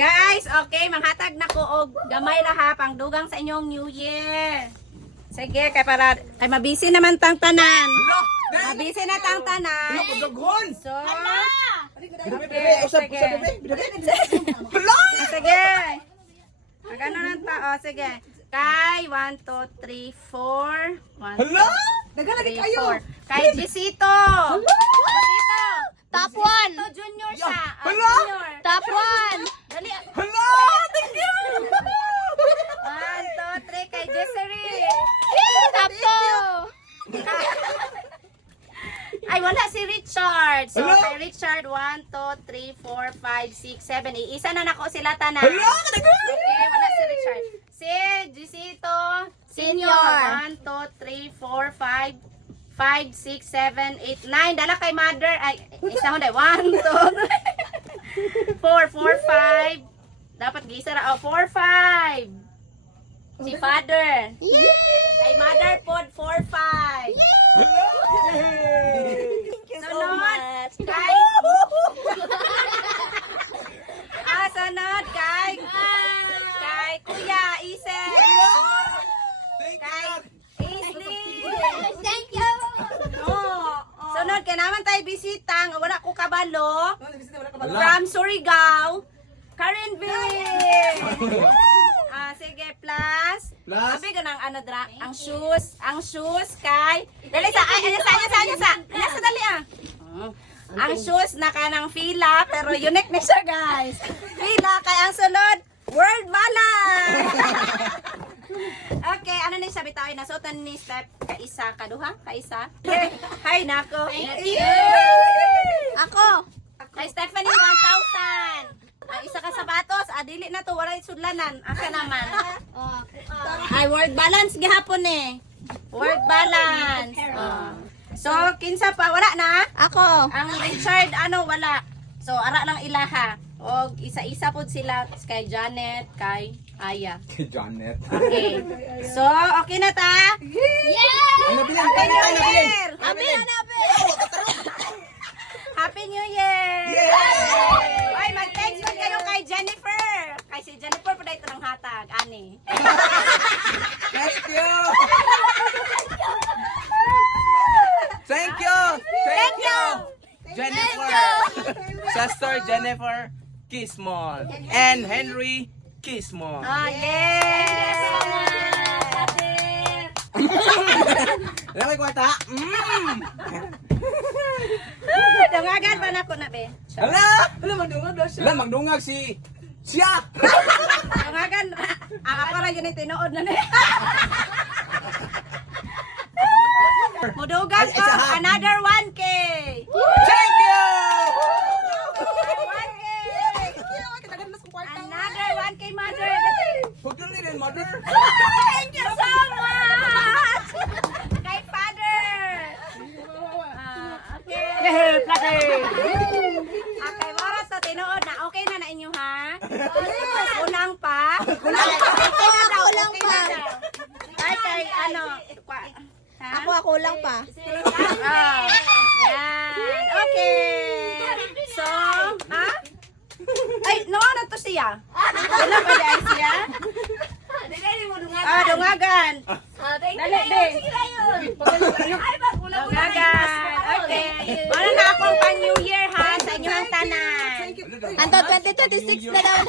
Guys, okay, manghatag na ko og gamay ra ha pangdugang sa inyong New Year. Sige, kay para kay mabisi naman tang tanan. Mabisi na tang tanan. So, sige. Magano lang ta, oh, sige. Kay 1, 2, 3, 4. 1, 2, 3, 4. Kay Gisito. Gisito. Top 1! Gisito Junior siya. Junior. Top 1! Dali. Hello! Thank you! 1, 2, 3 kay Jessery. Top 2! Ay, wala si Richard. So, Hello? kay Richard, 1, 2, 3, 4, 5, 6, 7. Iisa na nako sila tanan. Hello! Okay, wala si Richard. Si Gisito Senior. 1, 2, 3, 4, 5, 6, 7, 8, 9. Dala kay Mother. Ay, isa hunday. 1, 2, 4, 4, 5. Dapat gisa ra. Oh, 4, 5. Si Father. Kay Mother pod 4, 5. Hello! Thank you so much! Kay sunod kay Kuya Isen. Thank Kay you! Isley. Thank you! Sunod kay naman tayo bisitang wala ko kabalo from Surigao. Karen B. Sige, plus. Plus? Sabi ka ng ano dra, ang shoes kay. Dali sa anya sa dali ah. Ang shoes na kanang fila pero unique na siya, guys. Fila kay ang sunod World Balance. Okay, ano na sabi tayo nasuotan ni step kaisa kaduha kaisa. Hi nako. Thank you! Ako! Kay Stephanie 1,000. Isa ka sapatos, dili na to wala sudlanan. Asa naman? Ay word balance gihapon eh. Word balance. So kinsa pa wala na? Ako! Ang Richard ano wala. So ara lang ilaha. Og isa-isa pod sila kay Janet, kay Aya. Kay Janet. Okay. So okay na ta? Yeah! Ano bilang? Happy New Ano bilang? Year! Amin! Happy New Year! Yay! Ay, mag-thanks man kayo kay Jennifer. Kay si Jennifer pa dito ng hatag, ani. Thank you! Thank you! Thank you! Jennifer! Sister Jennifer Kismol and Henry Kismol. Yes! Alam mo yung kwata? Dangagan pa na ko na, be. Hala! Hala, magdungag si siya! Dangagan. Ako lang yun yung tinuod na niya. Mudugan ko, another 1K. Thank you! 1K. Another 1K, mother. Huwag yun rin, mother. Thank you so much! Kay father! Okay. Okay, moras to tinuod na. Okay na na inyo, ha? Unang pa? Unang pa. Ako lang pa! Kay ano? Ha? Ako lang pa! Yan. Okay. So, ha? Ay, nawanan to siya. Wala ba dahil siya? Dungagan. Dali, di. Dungagan. Okay. Wala na akong pang New Year, ha? Sa inyong tanan. Anto 2026 na daw!